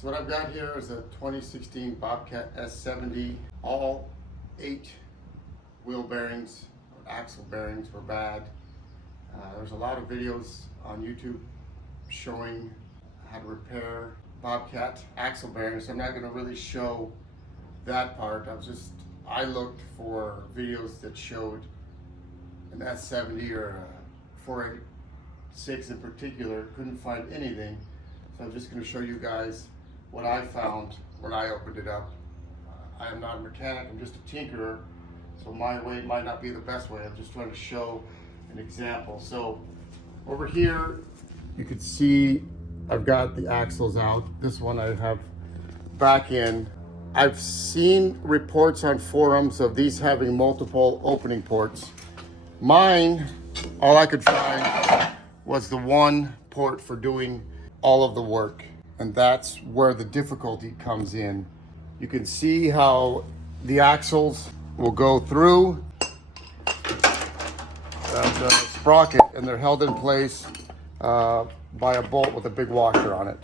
So what I've got here is a 2016 Bobcat S70. All 8 wheel bearings, or axle bearings, were bad. There's a lot of videos on YouTube showing how to repair Bobcat axle bearings. I'm not going to really show that part. I looked for videos that showed an S70 or a 486 in particular. Couldn't find anything. So I'm just going to show you guys what I found when I opened it up. I am not a mechanic, I'm just a tinkerer, so my way might not be the best way. I'm just trying to show an example. So over here, you can see I've got the axles out. This one I have back in. I've seen reports on forums of these having multiple opening ports. Mine, all I could find was the one port for doing all of the work. And that's where the difficulty comes in. You can see how the axles will go through the sprocket, and they're held in place by a bolt with a big washer on it.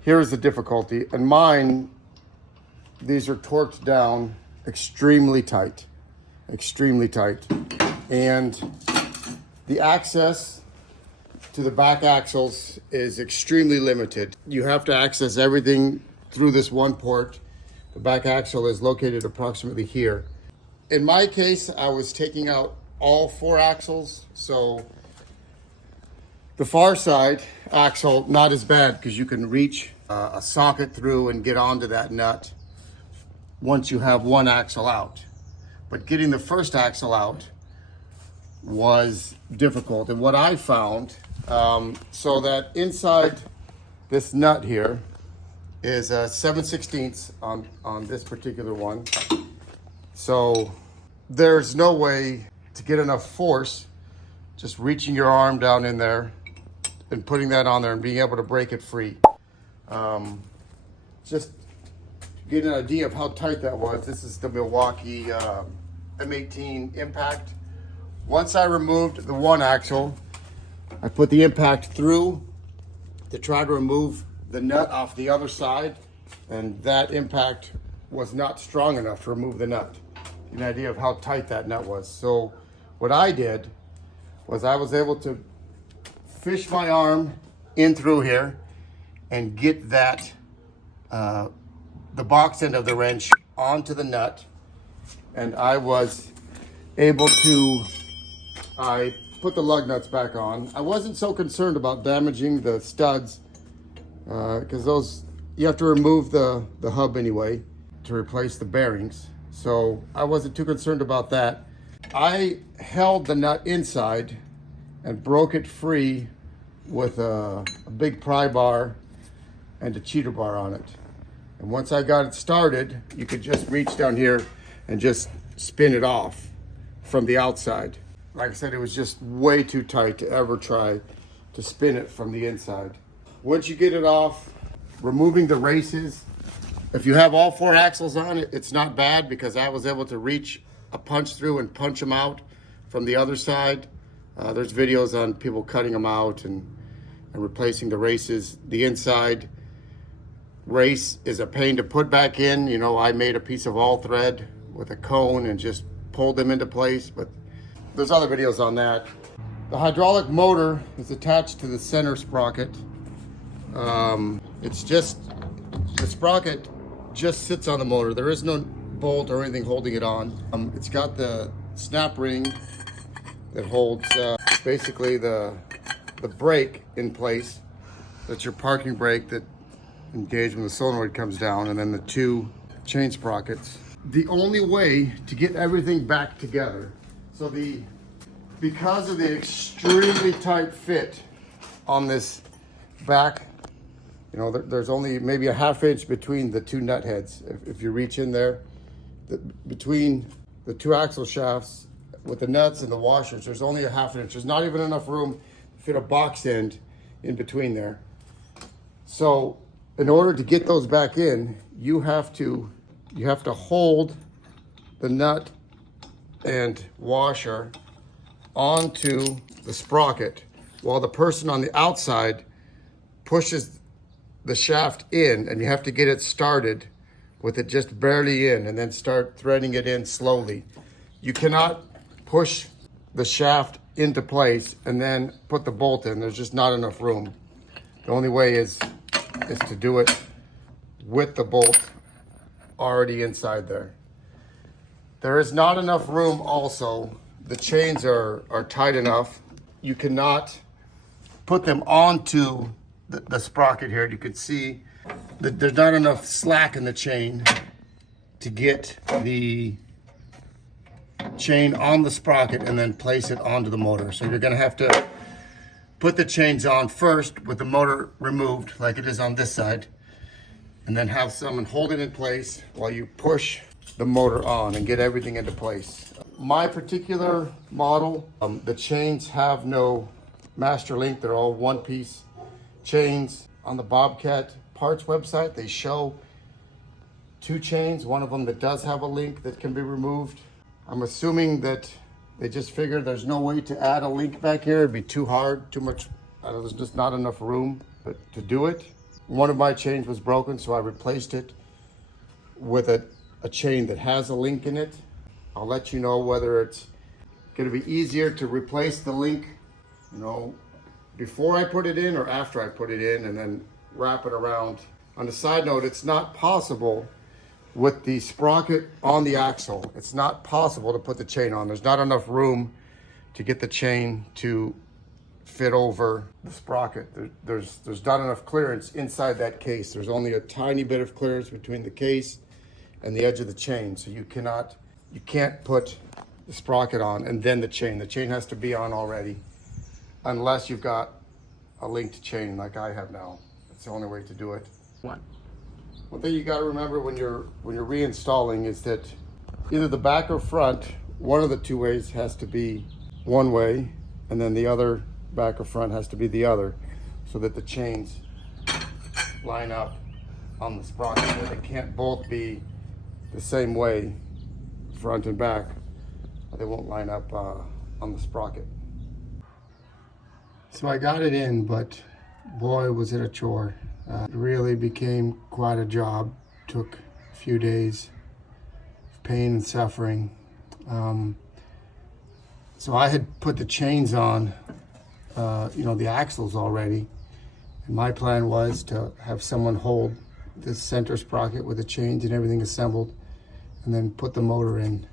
Here's the difficulty. In mine, these are torqued down extremely tight. And the access to the back axles is extremely limited. You have to access everything through this one port. The back axle is located approximately here. In my case, I was taking out all 4 axles, so the far side axle, not as bad because you can reach a socket through and get onto that nut once you have one axle out. But getting the first axle out was difficult. And what I found, so that inside this nut here is a 7/16 on this particular one. So there's no way to get enough force just reaching your arm down in there and putting that on there and being able to break it free. Just to get an idea of how tight that was, this is the Milwaukee M18 impact. Once I removed the one axle, I put the impact through to try to remove the nut off the other side, and that impact was not strong enough to remove the nut. An idea of how tight that nut was. So what I did was I was able to fish my arm in through here and get that the box end of the wrench onto the nut, and I was able to put the lug nuts back on. I wasn't so concerned about damaging the studs because those, you have to remove the hub anyway to replace the bearings. So I wasn't too concerned about that. I held the nut inside and broke it free with a big pry bar and a cheater bar on it. And once I got it started, you could just reach down here and just spin it off from the outside. Like I said, it was just way too tight to ever try to spin it from the inside. Once you get it off, removing the races, if you have all 4 axles on it, it's not bad because I was able to reach a punch through and punch them out from the other side. There's videos on people cutting them out and replacing the races. The inside race is a pain to put back in. You know, I made a piece of all thread with a cone and just pulled them into place, but there's other videos on that. The hydraulic motor is attached to the center sprocket. It's just, the sprocket just sits on the motor. There is no bolt or anything holding it on. It's got the snap ring that holds basically the brake in place. That's your parking brake that engages when the solenoid comes down, and then the 2 chain sprockets. The only way to get everything back together, so because of the extremely tight fit on this back, you know, there's only maybe a 1/2 inch between the 2 nut heads. If you reach in there, between the 2 axle shafts with the nuts and the washers, there's only a 1/2 inch. There's not even enough room to fit a box end in between there. So in order to get those back in, you have to hold the nut and washer onto the sprocket while the person on the outside pushes the shaft in, and you have to get it started with it just barely in, and then start threading it in slowly. You cannot push the shaft into place and then put the bolt in. There's just not enough room. The only way is to do it with the bolt already inside there. There is not enough room also. The chains are tight enough. You cannot put them onto the sprocket here. You can see that there's not enough slack in the chain to get the chain on the sprocket and then place it onto the motor. So you're gonna have to put the chains on first with the motor removed, like it is on this side, and then have someone hold it in place while you push the motor on and get everything into place. My particular model, the chains have no master link. They're all one-piece chains. On the Bobcat parts website, they show 2 chains, one of them that does have a link that can be removed. I'm assuming that they just figured there's no way to add a link back here. It'd be too hard, too much. There's just not enough room to do it. One of my chains was broken, so I replaced it with a chain that has a link in it. I'll let you know whether it's gonna be easier to replace the link, before I put it in or after I put it in, and then wrap it around. On a side note, it's not possible with the sprocket on the axle. It's not possible to put the chain on. There's not enough room to get the chain to fit over the sprocket. There's not enough clearance inside that case. There's only a tiny bit of clearance between the case and the edge of the chain. So you can't put the sprocket on and then the chain. The chain has to be on already, unless you've got a linked chain like I have now. That's the only way to do it. One thing you got to remember when you're reinstalling is that either the back or front, one of the 2 ways has to be one way, and then the other back or front has to be the other, so that the chains line up on the sprocket. They can't both be the same way, front and back. They won't line up on the sprocket. So I got it in, but boy, was it a chore. It really became quite a job. Took a few days of pain and suffering. So I had put the chains on, the axles already. And my plan was to have someone hold this center sprocket with the chains and everything assembled, and then put the motor in,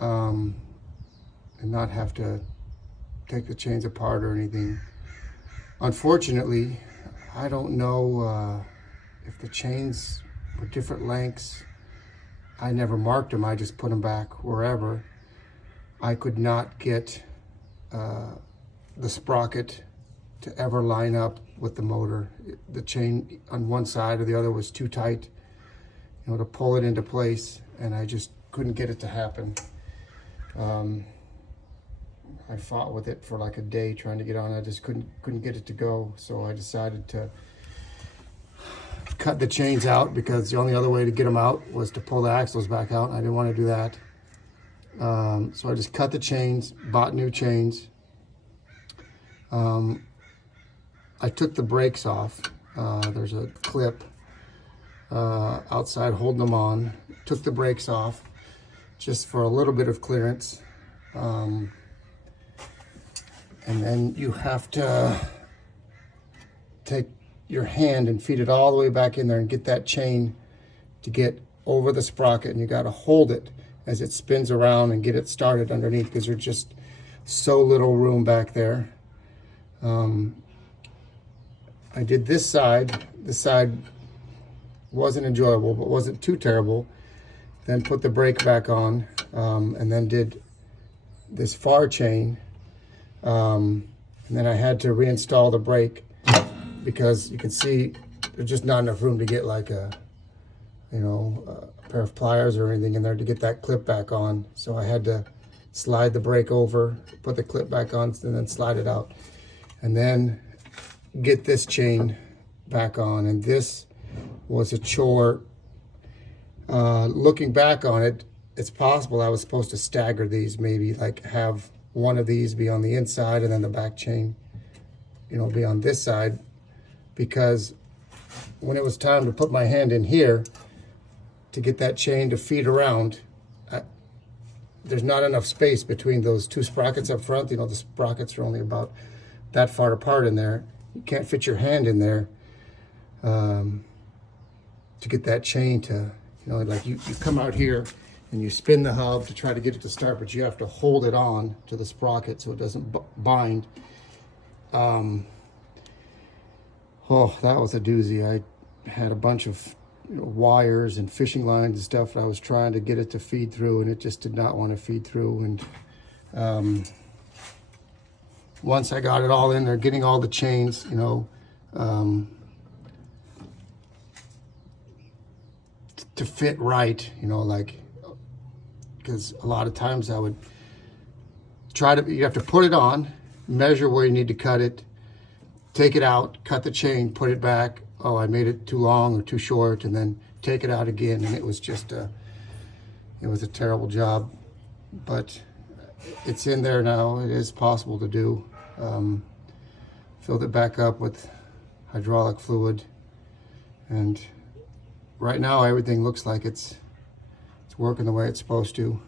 and not have to take the chains apart or anything. Unfortunately, I don't know if the chains were different lengths. I never marked them. I just put them back wherever. I could not get the sprocket to ever line up with the motor. The chain on one side or the other was too tight, to pull it into place, and I just couldn't get it to happen. I fought with it for like a day trying to get on. I just couldn't get it to go. So I decided to cut the chains out, because the only other way to get them out was to pull the axles back out. I didn't want to do that. So I just cut the chains, bought new chains. I took the brakes off. There's a clip outside holding them on. Took the brakes off just for a little bit of clearance. And then you have to take your hand and feed it all the way back in there and get that chain to get over the sprocket, and you got to hold it as it spins around and get it started underneath, because there's just so little room back there. I did this side. This side wasn't enjoyable, but wasn't too terrible. Then put the brake back on, and then did this far chain. And then I had to reinstall the brake, because you can see there's just not enough room to get like a pair of pliers or anything in there to get that clip back on. So I had to slide the brake over, put the clip back on, and then slide it out, and then get this chain back on. And this was a chore. Looking back on it, it's possible I was supposed to stagger these, maybe like have one of these be on the inside and then the back chain, be on this side, because when it was time to put my hand in here to get that chain to feed around, there's not enough space between those two sprockets up front. You know, the sprockets are only about that far apart in there. You can't fit your hand in there to get that chain to, you know, like you come out here and you spin the hub to try to get it to start, but you have to hold it on to the sprocket so it doesn't bind. Oh, that was a doozy. I had a bunch of wires and fishing lines and stuff I was trying to get it to feed through, and it just did not want to feed through. And once I got it all in there, getting all the chains, you know, to fit right, you know, like, because a lot of times I would try to, you have to put it on, measure where you need to cut it, take it out, cut the chain, put it back. Oh, I made it too long or too short, and then take it out again. And it was just it was a terrible job, but it's in there now. It is possible to do. Filled it back up with hydraulic fluid, and right now everything looks like it's working the way it's supposed to.